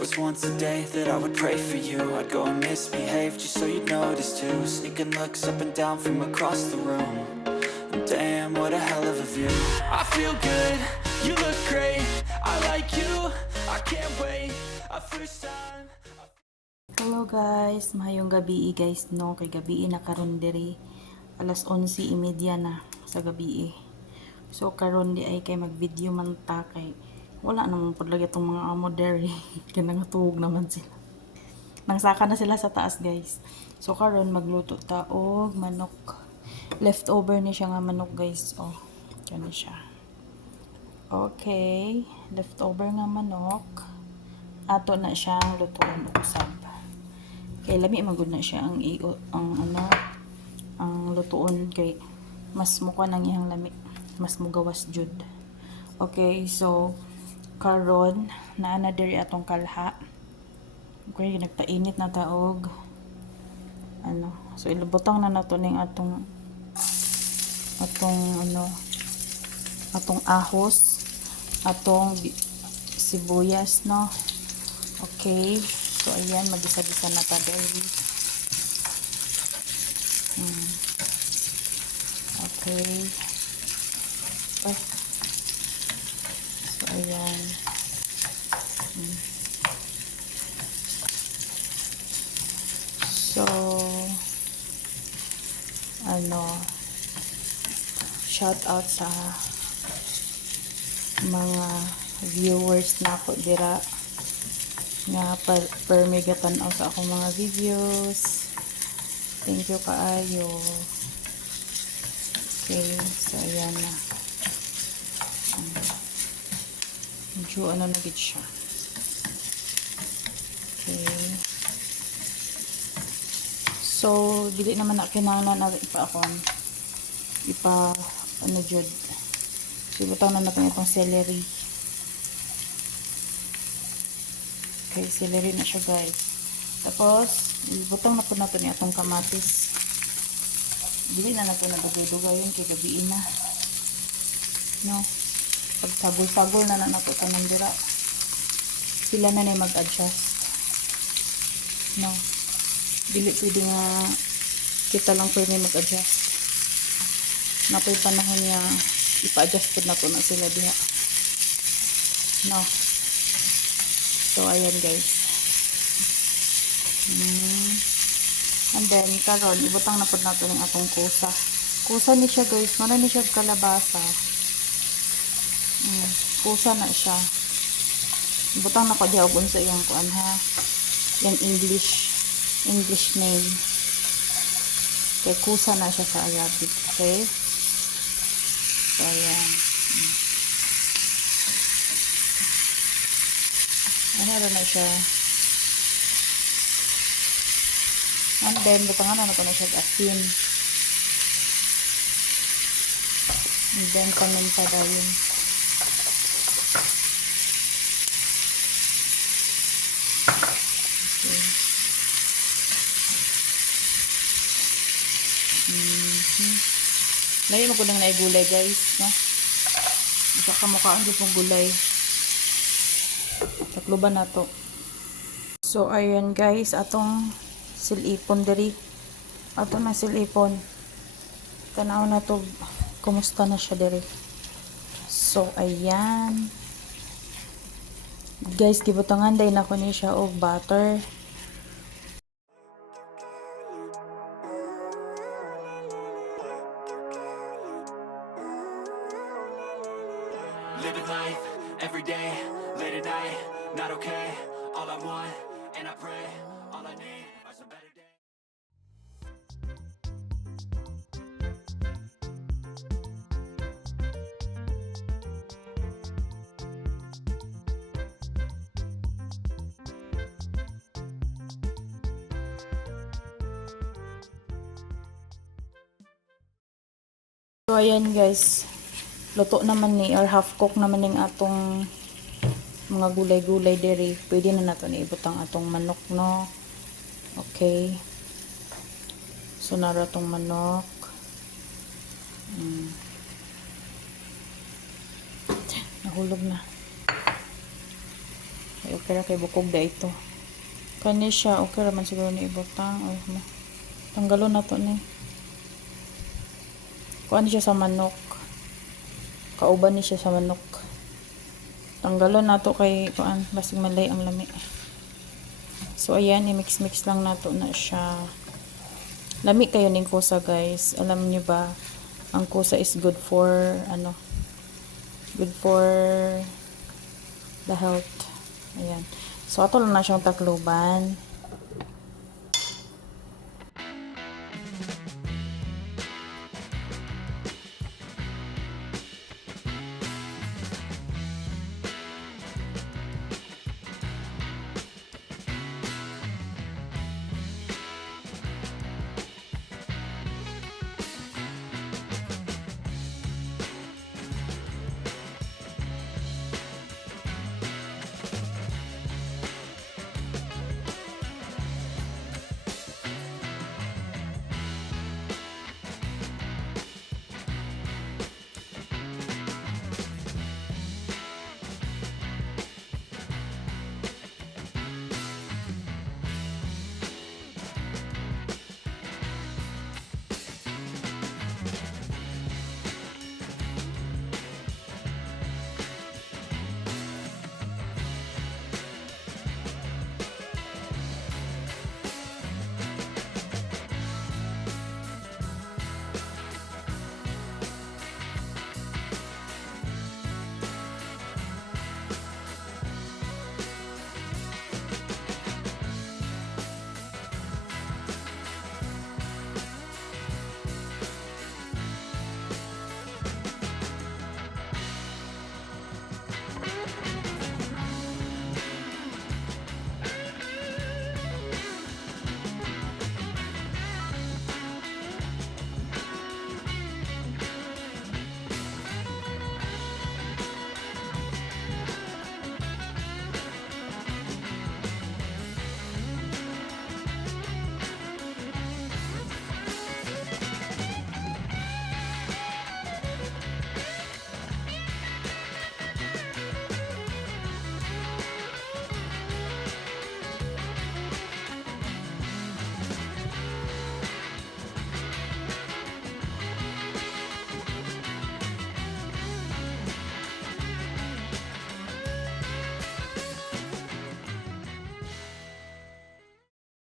was once a day that I would pray for you. I'd go and misbehave just so you'd notice too. Sneaking looks up and down from across the room. And damn, what a hell of a view. I feel good, you look great, I like you, I can't wait. A first time. Hello guys, mahayong gabi guys no, kay gabi na karon diri. Alas 11:30 na sa gabi. So karon di ay kay mag-video man ta kay wala namang pud lagi tong mga amo diri. Kay nangatug naman sila. Nangsaka na sila sa taas guys. So karon magluto ta og manok. Leftover ni siya nga manok guys. Oh, kani siya. Okay, leftover nga manok. Ato na siyang lutuon og usab. Kay lami magud na siya ang ang lutuon kay mas mukha nang iyang lami, mas mugawas jud. Okay, so karon naa na diri atong kalha. Okay, nagtainit na taog so ilubutang na nato ning atong ahos, atong sibuyas no. Okay, so ayan, magisa-gisa na ta dahil. Okay. Oh. So ayan. So shout out sa mga viewers na ako dira nga permega tan-aw sa akong mga videos. Thank you kaayo. Okay, so ayan na. Medyo na gid siya. Okay. So, dili naman na kinahanglan na jud. So, butang na natin itong celery. Okay, celery na siya guys. Tapos, butang na po natin itong kamatis. Dili na natin nagdugay-dugay yun kay gabi na. No? Pag sagol-sagol na nato tanan dira. Sila na mag-adjust. No? Dili pwede nga kita lang pwede mag-adjust. Napoy panahon niya ipa-adjust po na po na sila diha. No? So, ayan guys. And then, karon ibutang na po nato ng atong kusa. Kusa ni siya guys. Mana ni siya kalabasa. Kusa na siya. Ibutang na ko diha og unsa iyang kuan ha. Yang English name. Kaya kusa na siya sa Arabic. Okay? So, ayan. Ano na siya. And then, butangan na ko na siya asin. And then, paminta dahil. Layo mo ko lang na gulay guys, no? Isa ka mukhaan dito mong gulay. Takluban na to. So, ayan guys, atong silipon diri. Ato na silipon. Tanaw na to, kumusta na siya diri. So, ayan. Guys, gibutangan dahil na ko niya siya og butter. Living life, every day, late at night, not okay. All I want, and I pray, all I need are some better days. So, ayan guys. Luto naman ni or half cook naman ning atong mga gulay-gulay diri. Pwede na nato ni ibutang atong manok no. Okay. So nara tong manok. Nahulog na. Ay, okay ra kay bukog da ito. Kani siya, okay ra man siguro ni ibutang. Ay, tanggalon na to ni. Kuan siya sa manok. Kauban ni siya sa manok. Tanggalon na to kay kuan, basig malay ang lami. So, ayan, i-mix-mix lang nato na siya. Lami kayo ning kusa, guys. Alam niyo ba, ang kusa is good for, good for the health. Ayan. So, ato lang na siyang takluban.